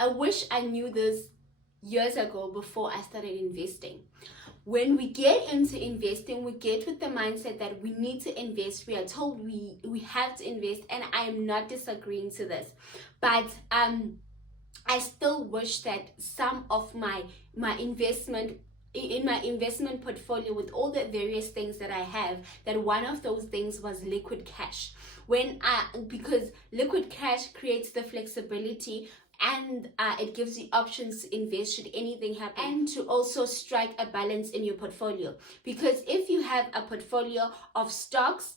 I wish I knew this years ago before I started investing. When we get into investing, we get with the mindset that we need to invest. We are told we have to invest, and I am not disagreeing to this, but I still wish that some of my investment in my investment portfolio, with all the various things that I have, that one of those things was liquid cash. Because liquid cash creates the flexibility, and it gives you options to invest should anything happen, and to also strike a balance in your portfolio. Because if you have a portfolio of stocks,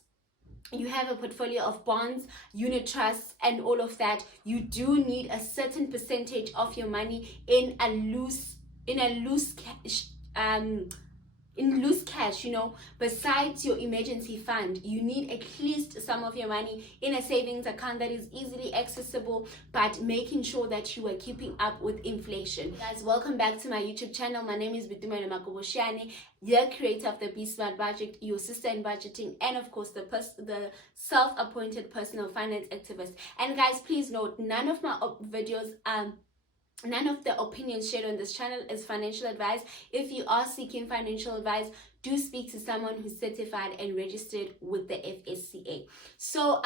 you have a portfolio of bonds, unit trusts, and all of that, you do need a certain percentage of your money in loose cash, besides your emergency fund. You need at least some of your money in a savings account that is easily accessible, but making sure that you are keeping up with inflation. Guys, welcome back to my YouTube channel. My name is Bitumelo Makoboshiane, the creator of the Be Smart Budget, your sister in budgeting, and of course the self-appointed personal finance activist. And guys, please note, none of my videos none of the opinions shared on this channel is financial advice. If you are seeking financial advice, do speak to someone who's certified and registered with the FSCA. So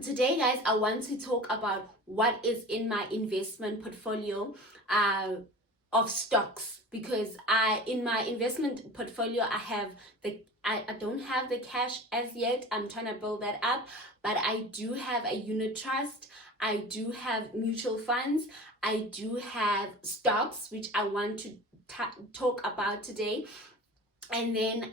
today, guys, I want to talk about what is in my investment portfolio of stocks, because in my investment portfolio I don't have the cash as yet. I'm trying to build that up, but I do have a unit trust, I do have mutual funds, I do have stocks, which I want to talk about today. And then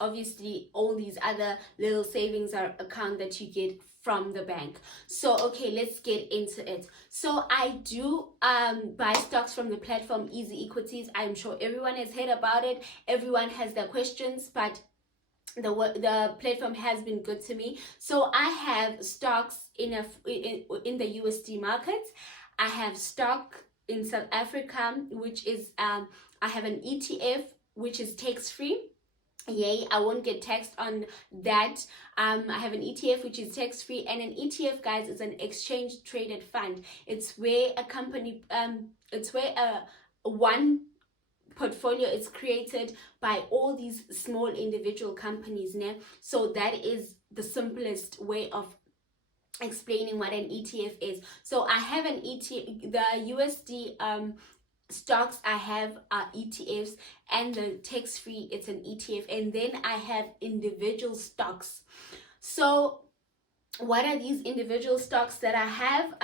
obviously all these other little savings account that you get from the bank. So okay, let's get into it. So I do buy stocks from the platform Easy Equities. I'm sure everyone has heard about it, everyone has their questions, but the platform has been good to me. So I have stocks in the USD market. I have stock in South Africa, which is I have an ETF which is tax-free. Yay, I won't get taxed on that. I have an ETF which is tax-free, and an ETF, guys, is an exchange traded fund. It's where a company one portfolio is created by all these small individual companies. So that is the simplest way of explaining what an ETF is. So I have an ETF, the USD stocks I have are ETFs, and the tax-free, it's an ETF. And then I have individual stocks. So what are these individual stocks that I have?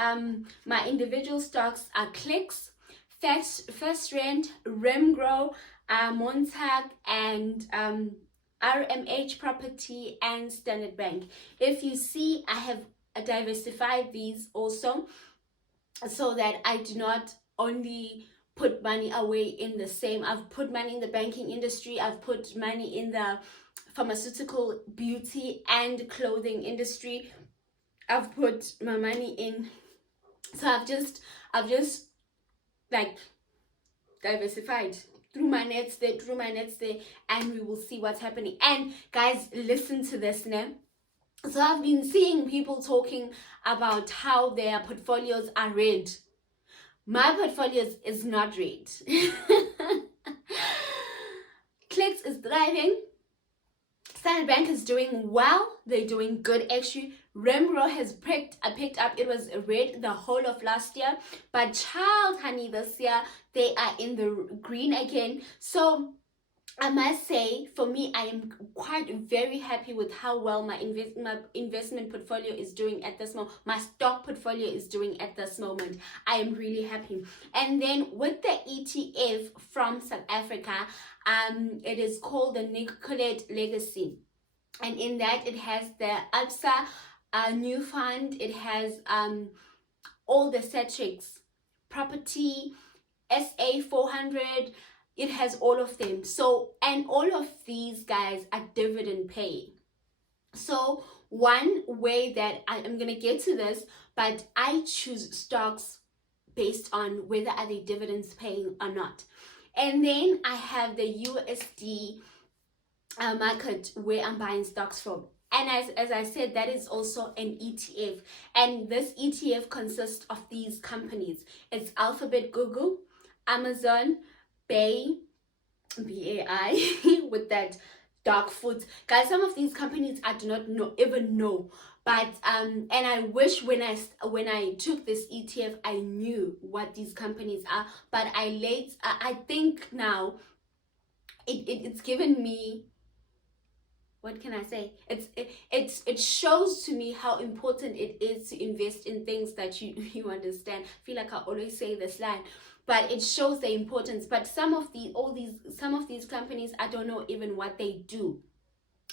My individual stocks are Clicks, FirstRand, Remgro, Montag, and RMH Property, and Standard Bank. If you see, I have diversified these also, so that I do not only put money away in the same. I've put money in the banking industry, I've put money in the pharmaceutical, beauty, and clothing industry. I've put my money in, so I've just like diversified, through my nets there, and we will see what's happening. And guys, listen to this now. So I've been seeing people talking about how their portfolios are red. My portfolio is not red. Clicks is thriving. Standard Bank is doing well. They're doing good actually. Remgro has picked up. It was red the whole of last year, but child honey, this year they are in the green again. So I must say, for me, I am very happy with how well my investment portfolio is doing at this moment. My stock portfolio is doing at this moment. I am really happy. And then with the ETF from South Africa, it is called the Nicolette Legacy. And in that, it has the ABSA new fund. It has all the Satrix property, SA 400. It has all of them. So, and all of these guys are dividend paying. So one way that I'm gonna get to this, but I choose stocks based on whether are they dividends paying or not. And then I have the USD market where I'm buying stocks from. And as I said, that is also an ETF. And this ETF consists of these companies. It's Alphabet, Google, Amazon, BAI with that dark foot. Guys, some of these companies I do not even know. But and I wish when I took this ETF I knew what these companies are. But I think now it's given me, what can I say? It shows to me how important it is to invest in things that you understand. I feel like I always say this line, but it shows the importance. But some of these companies, I don't know even what they do.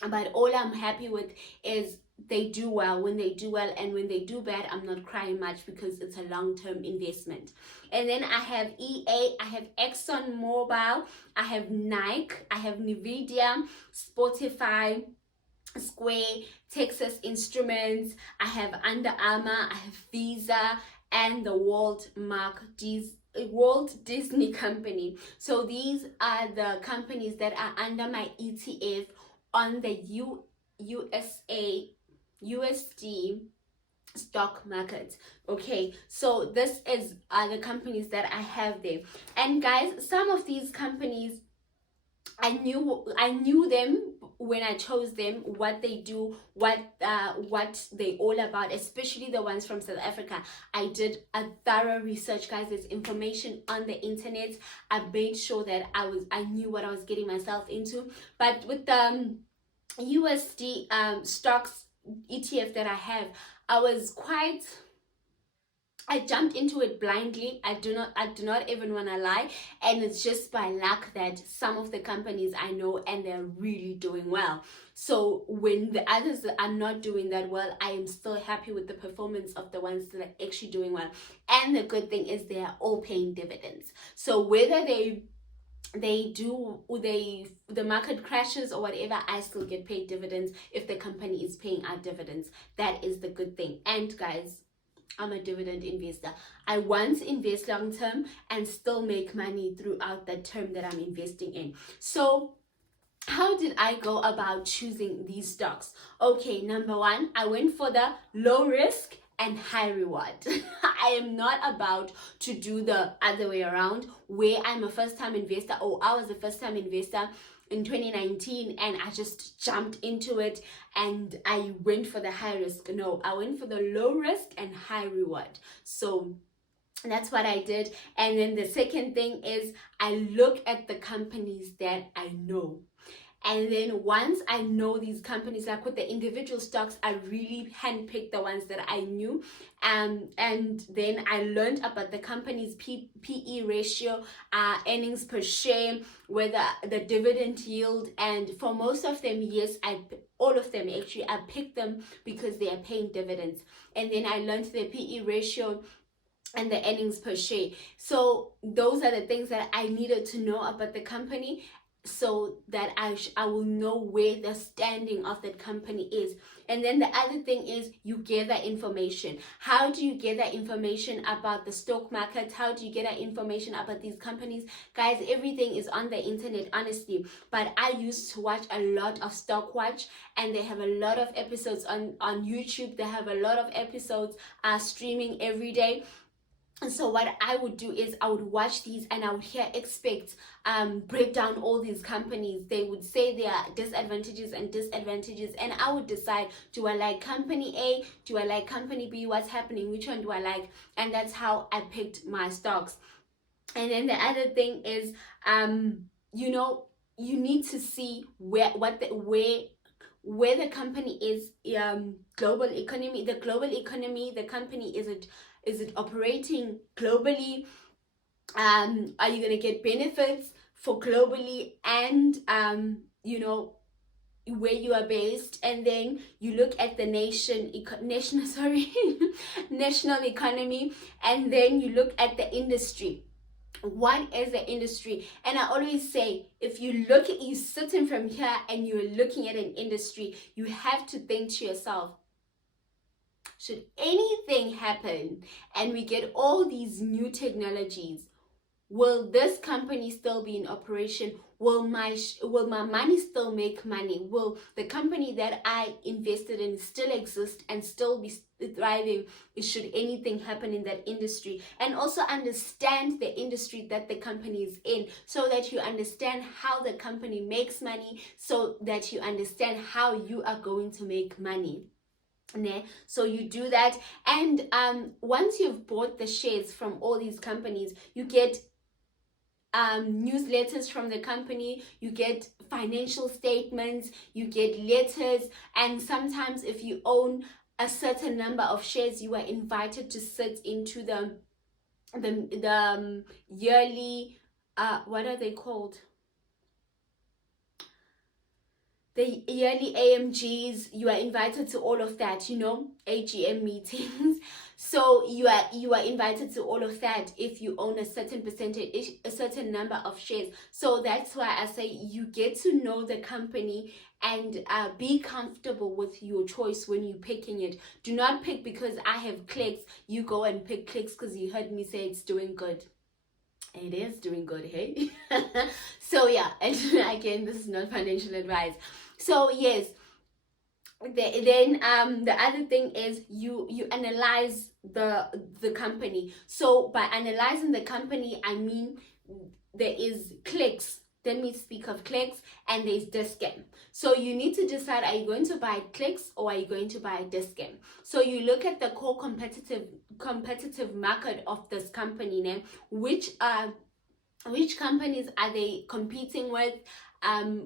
But all I'm happy with is they do well. When they do well, and when they do bad, I'm not crying much because it's a long-term investment. And then I have EA, I have Exxon Mobil, I have Nike, I have Nvidia, Spotify, Square, Texas Instruments, I have Under Armour, I have Visa, and the Walt Disney Company. So these are the companies that are under my ETF on the USD stock market. Okay, so this is the companies that I have there. And guys, some of these companies I knew them when I chose them, what they do, what they all about, especially the ones from South Africa. I did a thorough research, guys. There's information on the internet. I made sure that I knew what I was getting myself into. But with the USD stocks ETF that I have, I jumped into it blindly. I do not even want to lie, and it's just by luck that some of the companies I know and they're really doing well. So when the others are not doing that well, I am still happy with the performance of the ones that are actually doing well. And the good thing is they are all paying dividends. So whether the market crashes or whatever, I still get paid dividends if the company is paying out dividends. That is the good thing. And guys, I'm a dividend investor. I want to invest long term and still make money throughout the term that I'm investing in. So how did I go about choosing these stocks? Okay, number one, I went for the low risk and high reward. I am not about to do the other way around where I'm a first time investor, or I was a first time investor in 2019 and I just jumped into it and I went for the high risk. No, I went for the low risk and high reward. So that's what I did. And then the second thing is I look at the companies that I know. And then once I know these companies, like with the individual stocks, I really handpicked the ones that I knew. And then I learned about the company's PE ratio, earnings per share, whether the dividend yield. And for most of them, yes, all of them actually, I picked them because they are paying dividends. And then I learned the PE ratio and the earnings per share. So those are the things that I needed to know about the company, so that I will know where the standing of that company is. And then the other thing is you gather information. How do you gather information about the stock market? How do you gather information about these companies? Guys, everything is on the internet, honestly. But I used to watch a lot of Stock Watch, and they have a lot of episodes on YouTube. They have a lot of episodes streaming every day. And so what I would do is I would watch these and I would hear experts break down all these companies. They would say their disadvantages and disadvantages, and I would decide, do I like company A? Do I like company B? What's happening? Which one do I like? And that's how I picked my stocks. And then the other thing is, you need to see where the company is, global economy, the company, is it operating globally? Are you going to get benefits for globally and, where you are based? And then you look at the national economy, and then you look at the industry. What is the industry? And I always say, if you sitting from here and you're looking at an industry, you have to think to yourself, should anything happen and we get all these new technologies, will this company still be in operation? Will my money still make money? Will the company that I invested in still exist and still be thriving should anything happen in that industry? And also understand the industry that the company is in, so that you understand how the company makes money, so that you understand how you are going to make money. So you do that, and once you've bought the shares from all these companies, you get newsletters from the company, you get financial statements, you get letters, and sometimes if you own a certain number of shares, you are invited to sit into the yearly what are they called, the yearly AMGs. You are invited to all of that, AGM meetings. So you are invited to all of that if you own a certain percentage, a certain number of shares. So that's why I say you get to know the company and be comfortable with your choice when you're picking it. Do not pick because I have clicks. You go and pick clicks because you heard me say it's doing good. It is doing good, hey? So yeah, and again, this is not financial advice. So yes, then the other thing is you analyze the company. So by analyzing the company, I mean there is clicks. Let me speak of clicks, and there's Dis-Chem. So you need to decide, are you going to buy clicks or are you going to buy Dis-Chem? So you look at the core competitive market of this company now. Which companies are they competing with?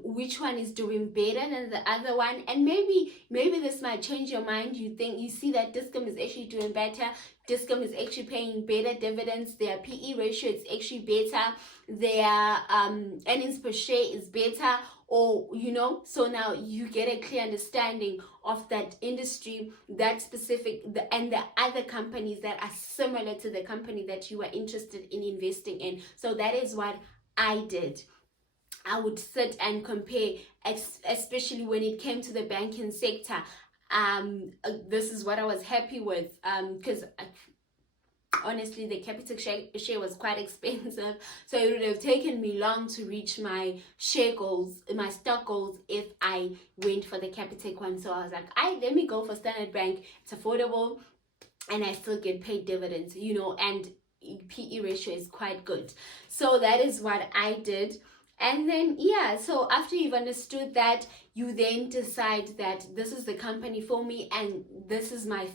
Which one is doing better than the other one? And maybe this might change your mind. You see that Dis-Chem is actually doing better. Dis-Chem is actually paying better dividends. Their PE ratio is actually better. Their earnings per share is better. Or so now you get a clear understanding of that industry, that specific, and the other companies that are similar to the company that you are interested in investing in. So that is what I did. I would sit and compare, especially when it came to the banking sector. This is what I was happy with, because honestly the Capitec share was quite expensive, so it would have taken me long to reach my share goals, my stock goals, if I went for the Capitec one. So I was like, let me go for Standard Bank. It's affordable and I still get paid dividends, and PE ratio is quite good. So that is what I did. And then so after you've understood that, you then decide that this is the company for me and this is my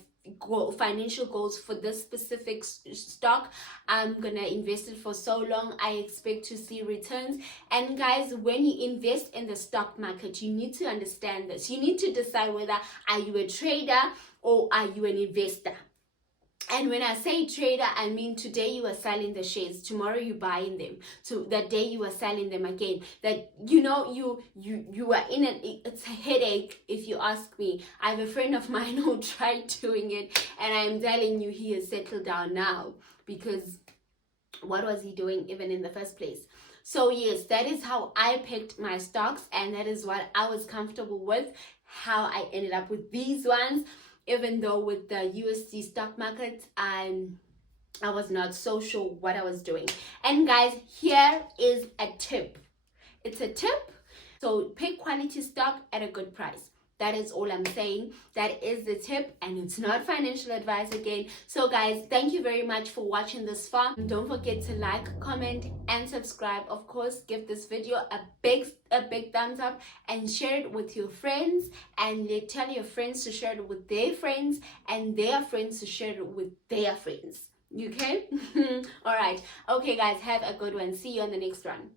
financial goals for this specific stock. I'm gonna invest it for so long, I expect to see returns. And guys, when you invest in the stock market, you need to understand this. You need to decide whether are you a trader or are you an investor. And when I say trader, I mean today you are selling the shares, tomorrow you buying them, so that day you are selling them again. That you are in it's a headache if you ask me. I have a friend of mine who tried doing it, and I'm telling you, he has settled down now, because what was he doing even in the first place? So yes, that is how I picked my stocks, and that is what I was comfortable with, how I ended up with these ones. Even though with the USD stock market, I was not so sure what I was doing. And guys, here is a tip. It's a tip. So pick quality stock at a good price. That is all I'm saying. That is the tip, and it's not financial advice again. So guys, thank you very much for watching this far. Don't forget to like, comment, and subscribe. Of course, give this video a big thumbs up and share it with your friends, and tell your friends to share it with their friends, and their friends to share it with their friends. Okay? All right. Okay guys, have a good one. See you on the next one.